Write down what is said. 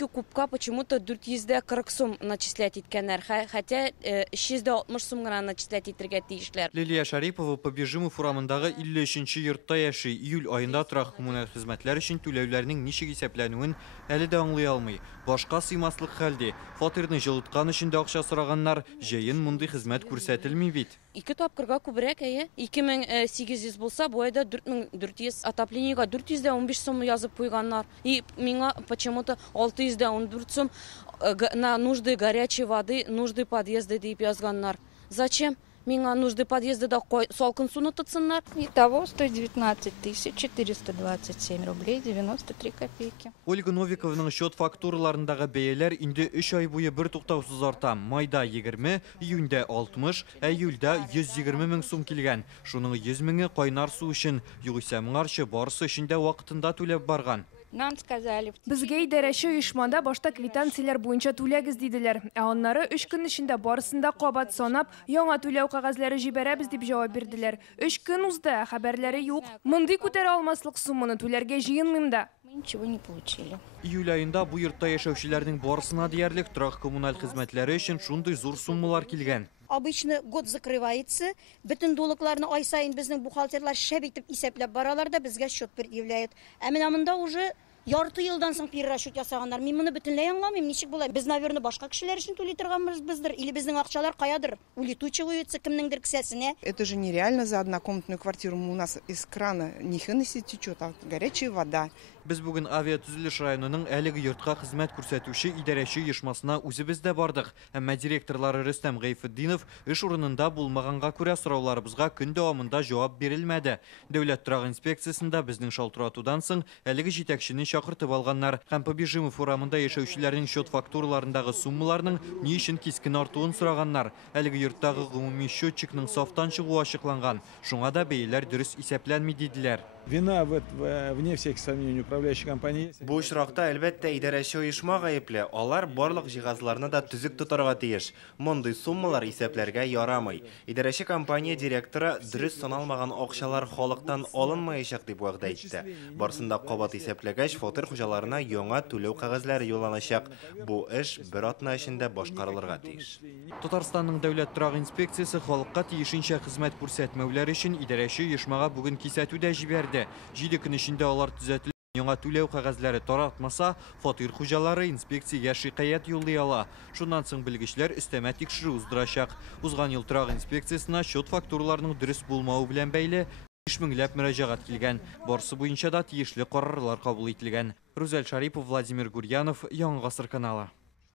2 кубка почему-то 440 сум начислять иткәннәр, хотя 360 сум гына начислять итәргә тиешләр. Лилия Шарипова Побежимов урамындагы 53-нче йортта яши. Июль айында торак коммуналь хезмәтләр өчен түләүләрнең ничек исәпләнүен әле дә аңлый алмый. Башка сыймаслык хәлдә. Фатирны җылыткан өчен дә акча сораганнар, җәен мондый хезмәт күрсәтелми бит. 2 тапкырга күбрәк, 2800 булса, бу айда 4400, отоплениегә 415 сум язып куйганнар. И миңа почему-то 614 сум на нужды горячей воды, нужды подъезда дип язганнар. Зачем? Миңа нужды подъезда да салкын суны тотсыннар. Итого 119 427 рублей 93 копейки. Ольга Новиковның счет фактураларындагы бәяләр инде 3 ай буе бер туктаусыз арта. Майда 20, июньдә 60, июльдә 120 мең сум килгән. Шуның 100 меңе кайнар су өчен, югыйсә моңарчы барысы өчен дә вакытында түләп барган. Нам сказали... Безгә идарәче оешмада башта квитанцияләр буенча түләгез диделәр. Аннары 3 көн эчендә барысында кабат санап, яңа түләү кагазлары җибәрәбез дип җавап бирделәр. 3 көн узды, хәбәрләре юк. Мондый күтәрә алмаслык сумманы түләргә җыенмыйм да. Мы ничего не получили. Июль айында бу йортта яшәүчеләрнең барысына диярлек торак коммуналь хезмәтләре өчен шундый зур суммалар килгән. Обычно год закрывается, бөтен дулыкларны ай сайын безнең бухгалтерлар шәп итеп исәпләп баралар да безгә счет предъявляют. Ә менә монда уже ярты елдан соң перерасчет ясаганнар. Мин моны бөтенләй аңламыйм, ничек булай? Без, наверное, башка кешеләр өчен түли торганбыздыр, или безнең акчалар каядыр, улетучиваются кемнеңдер кесәсенә. Это же нереально за однокомнатную квартиру. У нас из крана не хенеси течет, а горячая вода. Без бүген авиатүзелеш районының әлеге йортка хезмәт күрсәтүче идарәче оешмасына үзебез дә бардык. Әмма директорлары Рөстәм Гайфетдинов эш урынында булмаганга күрә сорауларыбызга көн дәвамында җавап бирелмәде. Дәүләт торак инспекциясында безнең шалтыратудан соң әлеге җитәкчене чакыртып алганнар һәм Побежимов урамында яшәүчеләрнең счет фактураларындагы суммаларның ни өчен кискен артуын сораганнар. Әлеге йорттагы гомуми счетчикның сафтан чыгуы ачыкланган. Шуңа да бәяләр дөрес исәпләнми диделәр. Вина вне всяких сомнений управляющей компании. Бу очракта әлбәттә идарәче оешма гаепле. Алар барлык җиһазларны да төзек тотарга тиеш. Мондый суммалар исәпләргә ярамый. Идарәче компания директоры дөрес саналмаган акчалар халыктан алынмаячак дип вәгъдә итте. Барсында кабат исәпләгәч, фатир хуҗаларына яңа түләү кагазлары юлланачак. Бу эш бер атна эчендә башкарылырга тиеш. Татарстанның дәүләт торак инспекциясе халыкка тиешенчә хезмәт күрсәтмәүләр өчен идарәче оешмага бүген кисәтү дә җибәрде. 7 көн эчендә алар төзәтелгән яңа түләү кагазлары таратмаса, фатир хуҗалары инспекциягә шикаят юллый ала. Шуннан соң белгечләр өстәмә тикшерү уздырачак. Узган ел торак инспекциясына счет фактураларының дөрес булмауы белән бәйле 5 меңләп мөрәҗәгать килгән. Барысы буенча да тиешле карарлар кабул ителгән. Рузель Шарипов, Владимир Гурьянов, Яңа Гасыр каналы.